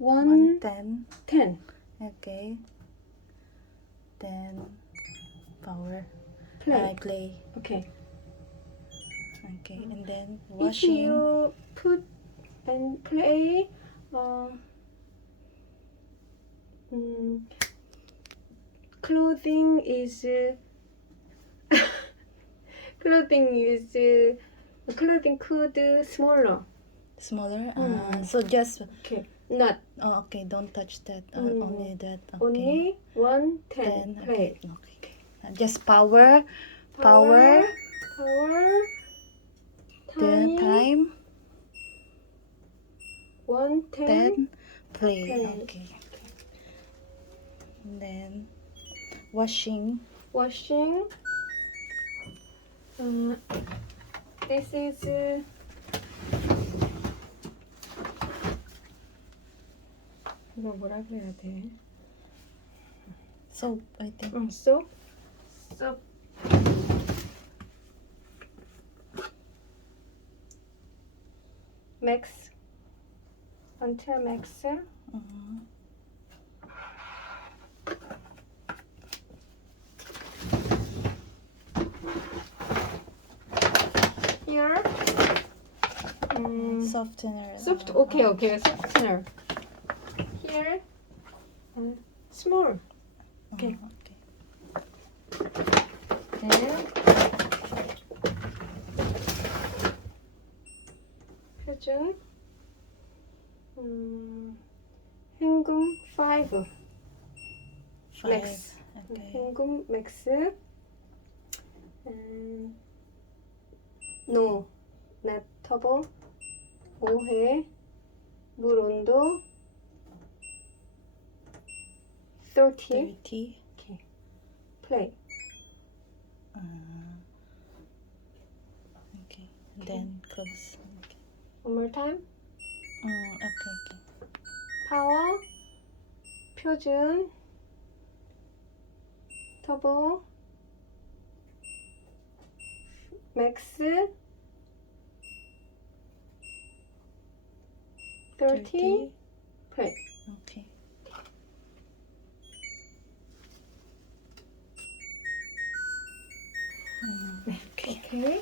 110. 10. Okay. Then power. Play. Play. Okay. Okay. And then If washing. you put and play, clothing is clothing could smaller. Smaller. Mm. So just. Okay. Not Oh, okay. Don't touch that. Mm. Only that. Okay. only 110. Play. Okay. Just power. Power. Then time. 110. Then play. Play. Okay. And then washing. Washing. This is 이거 뭐라 그래야 돼? Soap, I think. soap. Max. Until max. Here. Softener. Okay. Softener. Here. Small. Okay. Then 표준. 현금 5. Max. Okay. 현금 max. No. Not turbo. 5회. 물 온도 30. 30. Okay. Play. Okay. Then close. Okay. One more time. Okay. 파워. 표준. 터보. 맥스. 30. Play. Okay. Okay. Okay.